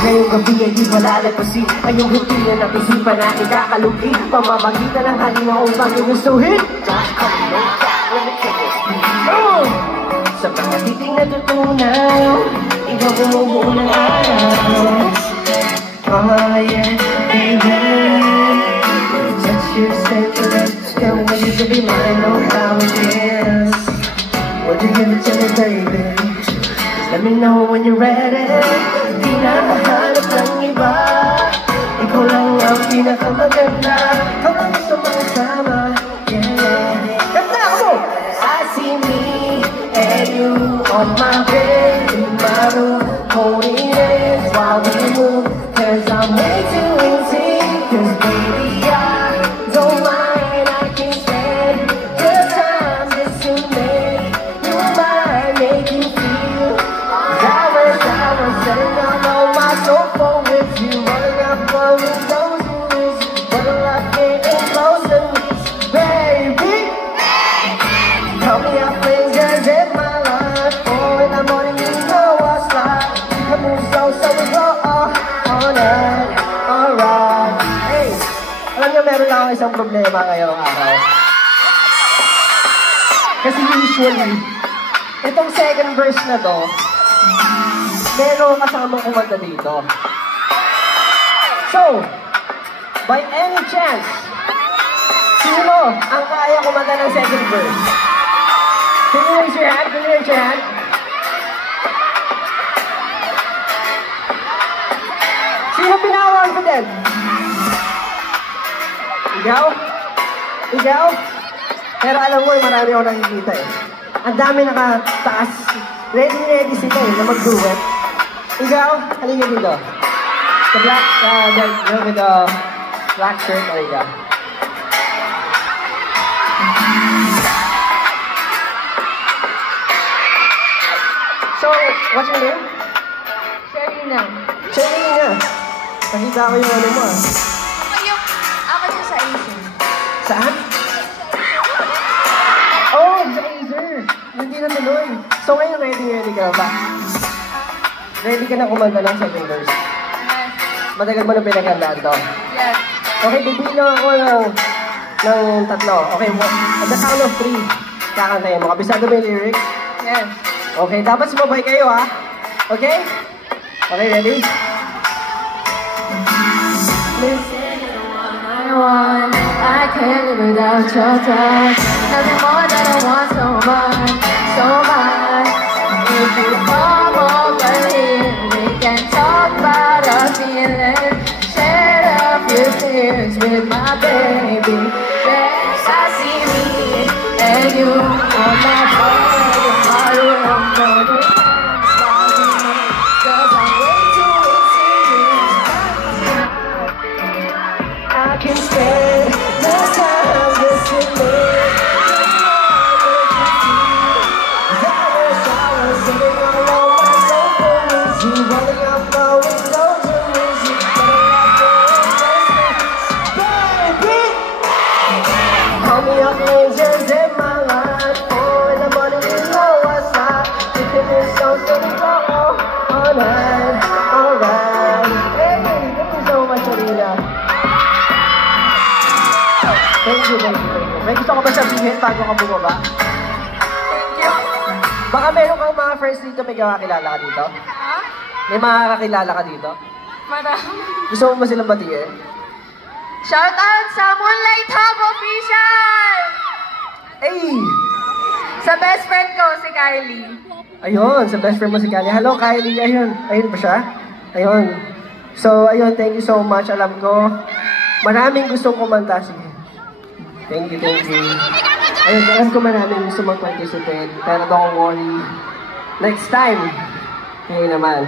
Ngayong gabi ay di malalagpasin ay yung rutina na isipan na ikakalugi. Pamamagitan ng halina upang inusuhin. Sa mga titing natutunan, ikaw bumubuo ng araw. Oh yeah, baby, touch your sentiments. Don't want you to be mine, know how it is. Would you give it to me, baby? Just let me know when you're ready. Di na mahanap ng iba, ikaw lang ang pinakamaganda. Habang gusto makasama, yeah. Kanta ako! I see me and you on my bed in my room, holding hands while we move. Cause I'm way too insane. Cause baby I don't mind, I can stand. Cause I'm just too late. You might make you feel. Cause I was sitting all on my sofa with you, running up on those moves. But I love getting close to me, baby. Tell me how things are in my life. Oh, in the morning you know what's like. You can move so we go all night. Alright. Hey, alam niyo meron lang ako isang problema ngayong araw. Kasi usually, itong second verse na to, meron kasamang kumanta dito. So, by any chance, sino ang kaya kumanta ng second verse? Can you raise your hand? Can you raise your hand? Sino pinaka-confident? Ikaw? Ikaw? Pero alam mo, marami ako nakikita eh. Ang dami nakataas. Ready sila eh, na mag-duet. Ikaw, halika dito. The black, with the black shirt, there you go. So, what's your name? Sherina. Sherina. Nakita ko yung ano mo ah. Ako yung sa Acer. Saan? Oh, sa Acer. Hindi na tuloy. So ngayon, ready ka ba? Ready ka na kumanta ng second verse? Yes. Matagal mo na pinaghandaan to? Yes. Okay, bibili lang ako ng tatlo. Okay, at the count of 3, kakantayin mo. Kabisado mo yung lyrics? Yes. Okay, dapat sumabay kayo ha? Okay? Okay, ready? Listen, I can't live without your touch. Nothing more than I want so much, so much. If you come over here, we can talk about our feelings. Share a few tears with my baby. Yes, I see me and you on my bed in my room. Cause I'm way too insane. I can spend the time just to live. I was sitting all on my sofa with you, rolling up my windows and music, baby. Call me up angels in my life. Oh, in the morning you know what's up. You can be so we go all night. Alright. Hey, thank you so much, Arina. Thank you. May gusto ko ba sabihin bago ka bumaba? Thank you. Baka meron kang mga friends dito, may kakakilala ka dito? Ha? May mga kakilala ka dito? Marami. Gusto mo ba silang batiin? Shout out sa Moonlight Hub Official! Hey! Sa best friend ko, si Kylie. Ayun, sa best friend mo si Kylie. Hello, Kylie. Ayun. Ayun ba siya? Ayun. So, ayun, thank you so much. Alam ko, maraming gustong kumanta. Sige. Thank you. Ayun, alam ko maraming gusto mag-participate. Pero don't worry. Next time, ngayon naman.